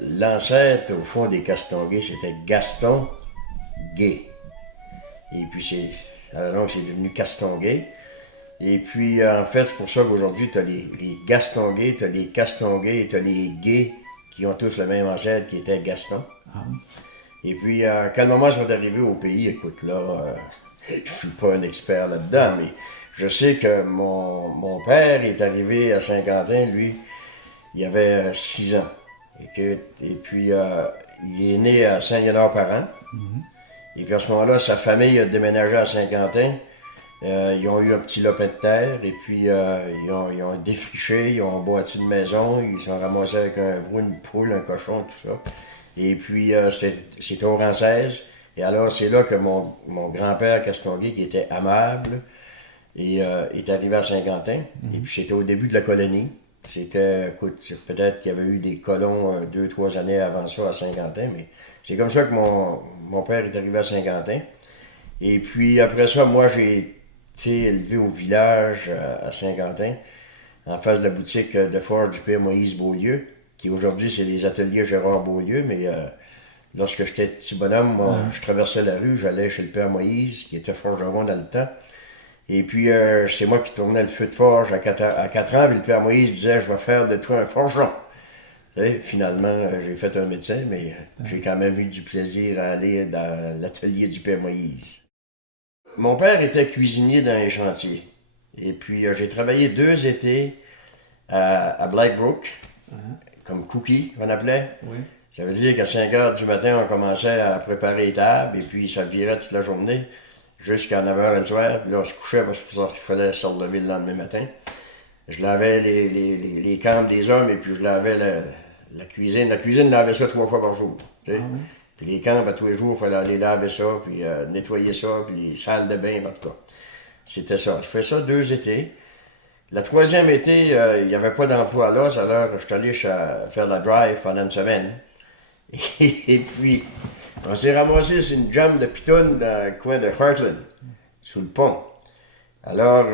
L'ancêtre, au fond, des Castonguay, c'était Gaston Gay. Et puis, c'est devenu Castonguay. Et puis, en fait, c'est pour ça qu'aujourd'hui, tu as les Gastonguay, tu as les Castonguay et tu as les Gays qui ont tous le même ancêtre qui était Gaston. Ah. Et puis, à quel moment ils sont arrivés au pays, écoute, là, je suis pas un expert là-dedans, mais je sais que mon père est arrivé à Saint-Quentin, lui, il avait 6 ans. Et puis, il est né à Saint-Léonard-Parent. Et puis, à ce moment-là, sa famille a déménagé à Saint-Quentin. Ils ont eu un petit lopin de terre, et puis ils ont défriché, ils ont bâti une maison, ils se sont ramassés avec un veau, une poule, un cochon, tout ça. Et puis, c'était au rang 16. Et alors, c'est là que mon grand-père Castonguay, qui était amable, est arrivé à Saint-Quentin. Et puis, c'était au début de la colonie. C'était, écoute, peut-être qu'il y avait eu des colons 2-3 années avant ça à Saint-Quentin, mais c'est comme ça que mon père est arrivé à Saint-Quentin. Et puis, après ça, moi, j'ai été élevé au village à Saint-Quentin, en face de la boutique de forge du père Moïse Beaulieu, qui aujourd'hui, c'est les ateliers Gérard Beaulieu, mais lorsque j'étais petit bonhomme, moi, je traversais la rue, j'allais chez le père Moïse, qui était forgeron dans le temps. Et puis, c'est moi qui tournais le feu de forge à 4 ans, puis le père Moïse disait « Je vais faire de toi un forgeron ». Et finalement, j'ai fait un médecin, mais j'ai quand même eu du plaisir à aller dans l'atelier du père Moïse. Mon père était cuisinier dans les chantiers. Et puis, j'ai travaillé 2 étés à Blackbrook, comme cookie, on appelait. Oui. Ça veut dire qu'à 5 heures du matin, on commençait à préparer les tables, et puis ça virait toute la journée, jusqu'à 9 heures le soir. Puis là, on se couchait parce qu'il fallait se relever le lendemain matin. Je lavais les camps des hommes, et puis je lavais la cuisine. La cuisine lavait ça 3 fois par jour. Tu sais. Puis les camps, à tous les jours, il fallait aller laver ça, puis nettoyer ça, puis les salles de bain, en tout cas. C'était ça. Je fais ça 2 étés. La 3e été, il n'y avait pas d'emploi là, alors je suis allé faire la drive pendant une semaine. Et puis, on s'est ramassé sur une jam de pitounes dans le coin de Heartland, sous le pont. Alors,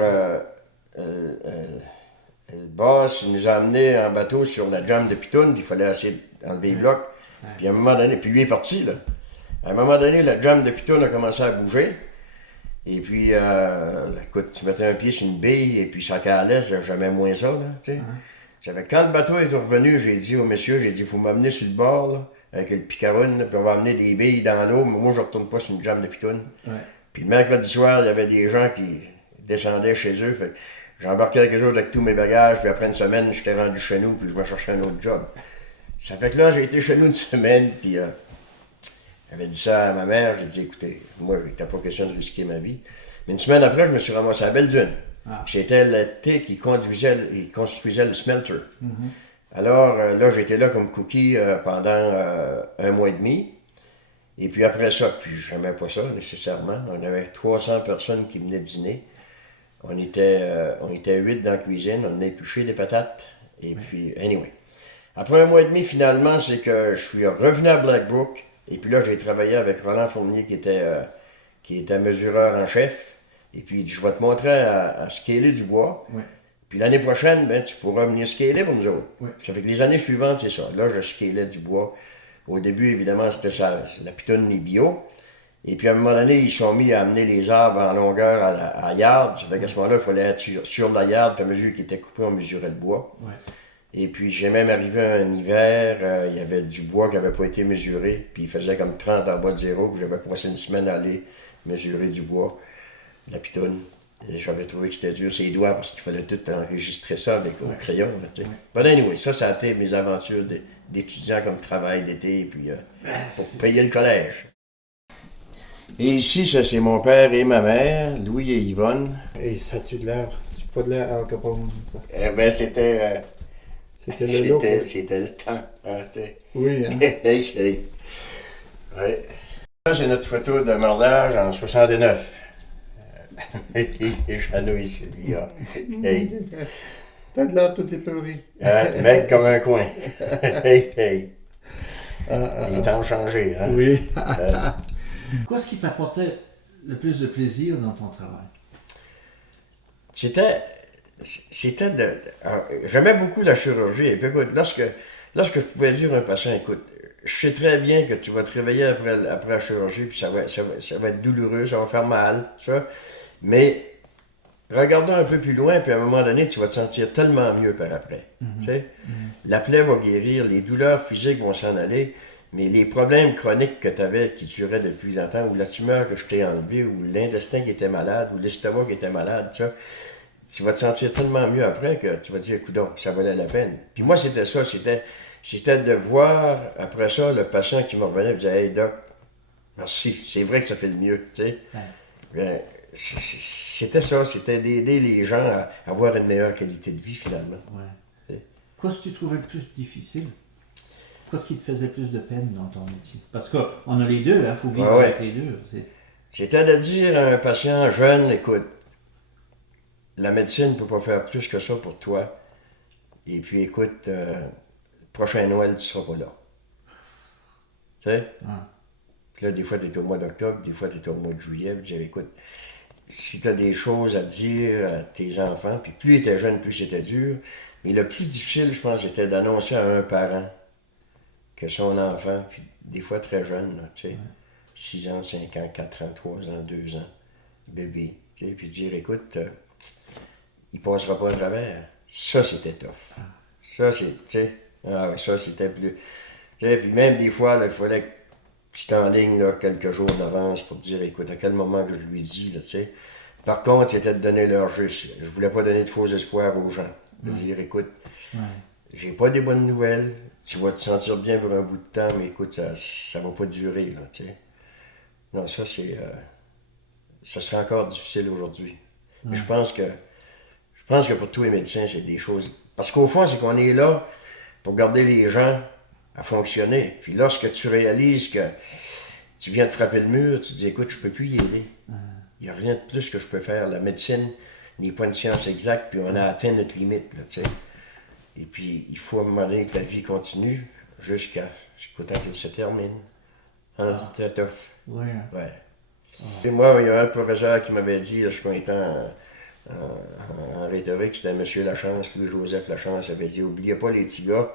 le boss il nous a amenés en bateau sur la jam de pitounes, puis il fallait essayer d'enlever les blocs. Puis à un moment donné, puis lui est parti, là. À un moment donné, la jam de pitounes a commencé à bouger. Et puis, écoute, tu mettais un pied sur une bille, et puis ça calait, jamais moins ça, là, tu sais. Ça fait que quand le bateau est revenu, j'ai dit au monsieur, il faut m'amener sur le bord, là, avec le picaroune, puis on va amener des billes dans l'eau, mais moi, je retourne pas sur une jam de pitounes. Puis le mercredi soir, il y avait des gens qui descendaient chez eux, fait que j'embarquais quelque chose avec tous mes bagages, puis après une semaine, j'étais rendu chez nous, puis je me cherchais un autre job. Ça fait que là, j'ai été chez nous une semaine, puis j'avais dit ça à ma mère, j'ai dit, écoutez, moi, il n'était pas question de risquer ma vie. Mais une semaine après, je me suis ramassé à Belle-Dune. C'était l'été qui construisait le smelter. Alors, là, j'étais là comme cookie pendant 1 mois et demi. Et puis après ça, puis j'aimais pas ça nécessairement. On avait 300 personnes qui venaient dîner. On était 8 dans la cuisine, on épluchait des patates. Et puis, anyway. Après 1 mois et demi, finalement, c'est que je suis revenu à Blackbrook. Et puis là, j'ai travaillé avec Roland Fournier, qui était mesureur en chef. Et puis, je vais te montrer à scaler du bois. Puis l'année prochaine, ben, tu pourras venir scaler pour nous autres. Ça fait que les années suivantes, c'est ça. Là, je scalais du bois. Au début, évidemment, c'était ça, la pitoune, les bio. Et puis, à un moment donné, ils sont mis à amener les arbres en longueur à yard. Ça fait qu'à ce moment-là, il fallait être sur la yard. Puis à mesure qu'ils étaient coupés, on mesurait le bois. Et puis, j'ai même arrivé un hiver, il y avait du bois qui n'avait pas été mesuré. Puis, il faisait comme 30 en bas de zéro. Puis, j'avais passé une semaine à aller mesurer du bois, la pitoune. Et j'avais trouvé que c'était dur ses doigts parce qu'il fallait tout enregistrer ça avec au crayon. But anyway, ça a été mes aventures d'étudiant comme travail d'été, puis pour payer le collège. Et ici, ça c'est mon père et ma mère, Louis et Yvonne. Et ça a-tu de l'air? C'est pas de l'air Al Capone, ça? Eh ben, c'était C'était le look, hein? c'était le temps. Hein, tu sais. Oui, hein? Ouais. Ça, c'est notre photo de mariage en 69. Et Jeannot ici, lui, là. Hey. T'as de l'air tout épeuré. Mec comme un coin. Hey. Les temps ont changé, hein? Oui. Qu'est-ce qui t'apportait le plus de plaisir dans ton travail? J'aimais beaucoup la chirurgie. Et puis écoute, Lorsque je pouvais dire à un patient, écoute, je sais très bien que tu vas te réveiller après la chirurgie, puis ça va être douloureux, ça va faire mal, tu vois. Mais regardons un peu plus loin, puis à un moment donné, tu vas te sentir tellement mieux par après. Tu sais? La plaie va guérir, les douleurs physiques vont s'en aller, mais les problèmes chroniques que tu avais, qui duraient depuis longtemps, ou la tumeur que je t'ai enlevée, ou l'intestin qui était malade, ou l'estomac qui était malade, tu vas te sentir tellement mieux après que tu vas te dire, coudonc, ça valait la peine. Puis moi, c'était ça, c'était de voir, après ça, le patient qui me revenait et me disait, hey doc, merci, c'est vrai que ça fait le mieux, tu sais. Ben, c'était ça, c'était d'aider les gens à avoir une meilleure qualité de vie, finalement. Ouais. Qu'est-ce que tu trouvais le plus difficile? Qu'est-ce qui te faisait plus de peine dans ton métier? Parce qu'on a les deux, il faut vivre avec les deux. C'était de dire à un patient jeune, écoute, la médecine ne peut pas faire plus que ça pour toi. Et puis, écoute, prochain Noël, tu ne seras pas là. Tu sais? Puis là, des fois, tu es au mois d'octobre, des fois, tu es au mois de juillet. Puis dire, écoute, si tu as des choses à dire à tes enfants, puis plus ils étaient jeunes, plus c'était dur. Mais le plus difficile, je pense, c'était d'annoncer à un parent que son enfant, puis des fois très jeune, là, tu sais, 6 ans, 5 ans, 4 ans, 3 ans, 2 ans, bébé, tu sais, puis dire, écoute, il passera pas à travers. Ça, c'était tough. Ça, c'est, tu sais, ça, c'était plus... Tu sais, puis même des fois, là, il fallait que tu t'enlignes là, quelques jours d'avance pour te dire, écoute, à quel moment que je lui dis, là, tu sais. Par contre, c'était de donner leur juste. Je voulais pas donner de faux espoirs aux gens. De dire, écoute, j'ai pas des bonnes nouvelles, tu vas te sentir bien pour un bout de temps, mais écoute, ça va pas durer, là, tu sais. Non, ça, c'est... ça serait encore difficile aujourd'hui. Mais je pense que pour tous les médecins, c'est des choses... Parce qu'au fond, c'est qu'on est là pour garder les gens à fonctionner. Puis lorsque tu réalises que tu viens de frapper le mur, tu te dis, écoute, je peux plus y aider. Il n'y a rien de plus que je peux faire. La médecine n'est pas une science exacte, puis on a atteint notre limite, là, tu sais. Et puis, il faut à un moment donné que la vie continue jusqu'à temps qu'elle se termine. C'était tough. Ouais. Et moi, il y a un professeur qui m'avait dit, lorsqu'on était en rhétorique, c'était M. Lachance, Louis-Joseph Lachance, il avait dit, oubliez pas les petits gars,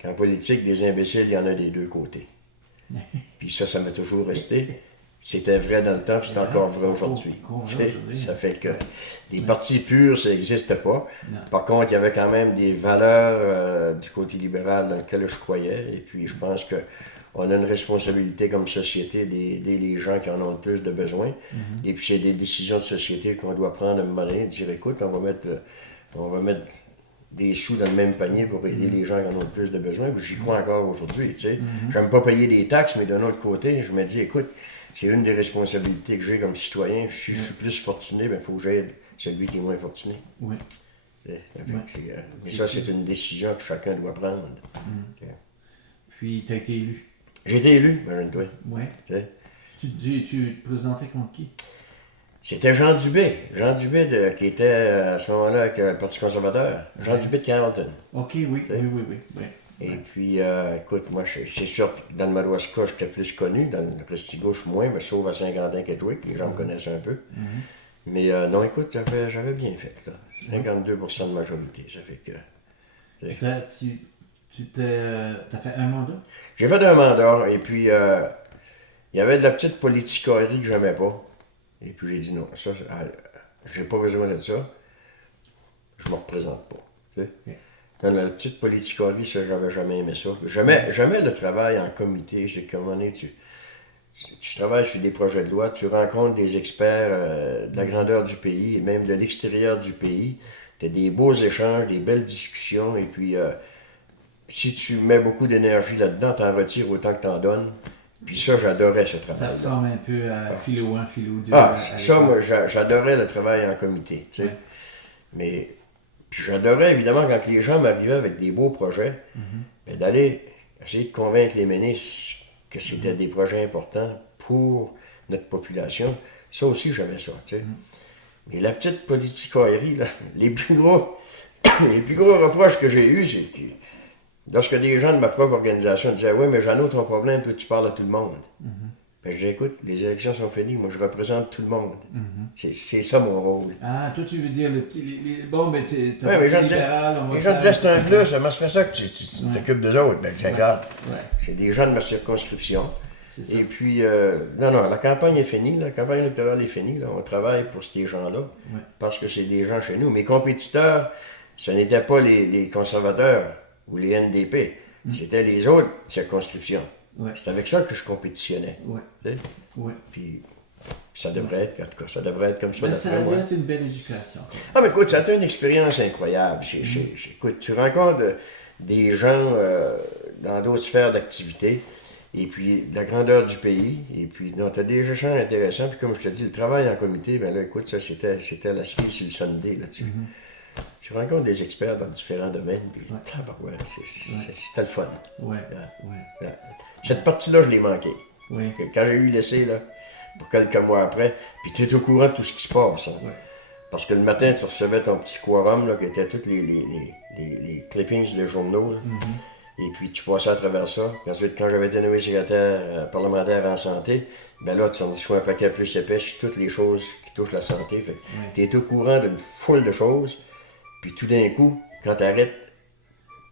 qu'en politique, des imbéciles, il y en a des deux côtés. Puis ça m'a toujours resté. C'était vrai dans le temps, puis c'est encore vrai aujourd'hui. Ça fait que des partis purs, ça n'existe pas. Par contre, il y avait quand même des valeurs du côté libéral dans lesquelles je croyais. Et puis, je pense qu'on a une responsabilité comme société d'aider les gens qui en ont le plus de besoin. Et puis, c'est des décisions de société qu'on doit prendre à un moment donné, dire, écoute, on va mettre des sous dans le même panier pour aider les gens qui en ont le plus de besoin. Puis j'y crois encore aujourd'hui, tu sais. J'aime pas payer des taxes, mais d'un autre côté, je me dis, écoute, c'est une des responsabilités que j'ai comme citoyen. Si je suis plus fortuné, il faut que j'aide celui qui est moins fortuné. Oui. Mais ça, c'est une décision que chacun doit prendre. Puis, tu as été élu. J'ai été élu, imagine-toi. Oui. Tu te présentais contre qui? C'était Jean Dubé. Jean Dubé, qui était à ce moment-là avec le Parti conservateur. Jean Dubé de Carleton. OK, oui. Et puis, écoute, moi, c'est sûr que dans le Madawaska, j'étais plus connu, dans le Restigouche moins, mais sauf à Saint-Quentin-Kedgewick, les gens me connaissaient un peu. Mais non, écoute, j'avais bien fait, là. 52% de majorité, ça fait que... T'as fait un mandat? J'ai fait un mandat, et puis il y avait de la petite politicoerie que j'aimais pas. Et puis j'ai dit non, ça, j'ai pas besoin de ça, je me représente pas. Tu sais? Dans la petite politicoerie, ça, j'avais jamais aimé ça. Jamais le travail en comité. C'est comme on est, tu travailles sur des projets de loi, tu rencontres des experts de la grandeur du pays et même de l'extérieur du pays. Tu as des beaux échanges, des belles discussions, et puis si tu mets beaucoup d'énergie là-dedans, tu en retires autant que tu en donnes. Puis ça, j'adorais ce travail. Ça ressemble un peu à philo 1, philo 2. Ça, moi, j'adorais le travail en comité, tu sais. Mais puis j'adorais, évidemment, quand les gens m'arrivaient avec des beaux projets, d'aller essayer de convaincre les ministres que c'était des projets importants pour notre population. Ça aussi, j'aimais ça, tu sais. Mais la petite politicoerie, là, les plus gros reproches que j'ai eus, c'est que lorsque des gens de ma propre organisation disaient « Oui, mais Jeannot, ton problème, toi, tu parles à tout le monde. Ben, je dis, écoute, les élections sont finies, moi je représente tout le monde. Mhm. C'est ça mon rôle. Ah, toi, tu veux dire le petit. Bon, mais t'es Ouais, mais les gens libéral, on va Les gens faire- disaient, c'est un plus, comment se fait ça que tu Ouais. t'occupes d'eux autres? Ben, je dis, regarde, Ouais, c'est des gens de ma circonscription. c'est ça. Et puis, non, la campagne est finie, la campagne électorale est finie. Là. On travaille pour ces gens-là Ouais. parce que c'est des gens chez nous. Mes compétiteurs, ce n'étaient pas les conservateurs ou les NDP, c'était les autres circonscriptions. Ouais. C'est avec ça que je compétitionnais. Ouais. Tu sais. Ouais. Puis, ça devrait être, en tout cas, ça devrait être comme ça Mais ça d'après moi. doit être une belle éducation. Ah, mais écoute, ça a été une expérience incroyable. Écoute, tu rencontres des gens dans d'autres sphères d'activité, et puis de la grandeur du pays, et puis tu as des échanges intéressants. Puis comme je te dis, le travail en comité, ben là, écoute, ça, c'était la cerise sur le Sunday. Là, tu rencontres des experts dans différents domaines, puis tabarouette, c'était le fun. Ouais. Ouais. Ouais. Ouais. Cette partie-là, je l'ai manquée. Ouais. Quand j'ai eu l'essai, là, pour quelques mois après, puis tu es au courant de tout ce qui se passe. Hein. Ouais. Parce que le matin, tu recevais ton petit quorum, là, qui était tous les clippings des journaux. Là. Et puis tu passais à travers ça. Puis ensuite, quand j'avais été nommé secrétaire parlementaire en santé, ben là, tu en reçois un paquet plus épais sur toutes les choses qui touchent la santé. Fait tu es au courant d'une foule de choses. Puis tout d'un coup, quand tu arrêtes,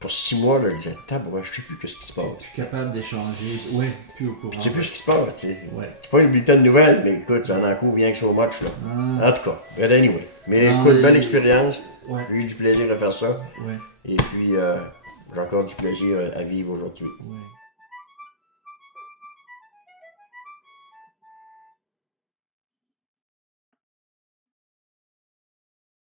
pour 6 mois, là, je disais, tabouin, je sais plus ce qui se passe. Tu es capable d'échanger. Ouais, plus au courant. Tu sais plus ce qui se passe. Ouais. C'est pas une bulletin de nouvelles, mais écoute, ça en couvre rien que so much. Là. Ah. En tout cas, but anyway. Mais Non, écoute, mais- belle expérience. Ouais. J'ai eu du plaisir à faire ça. Ouais. Et puis, j'ai encore du plaisir à vivre aujourd'hui. Ouais.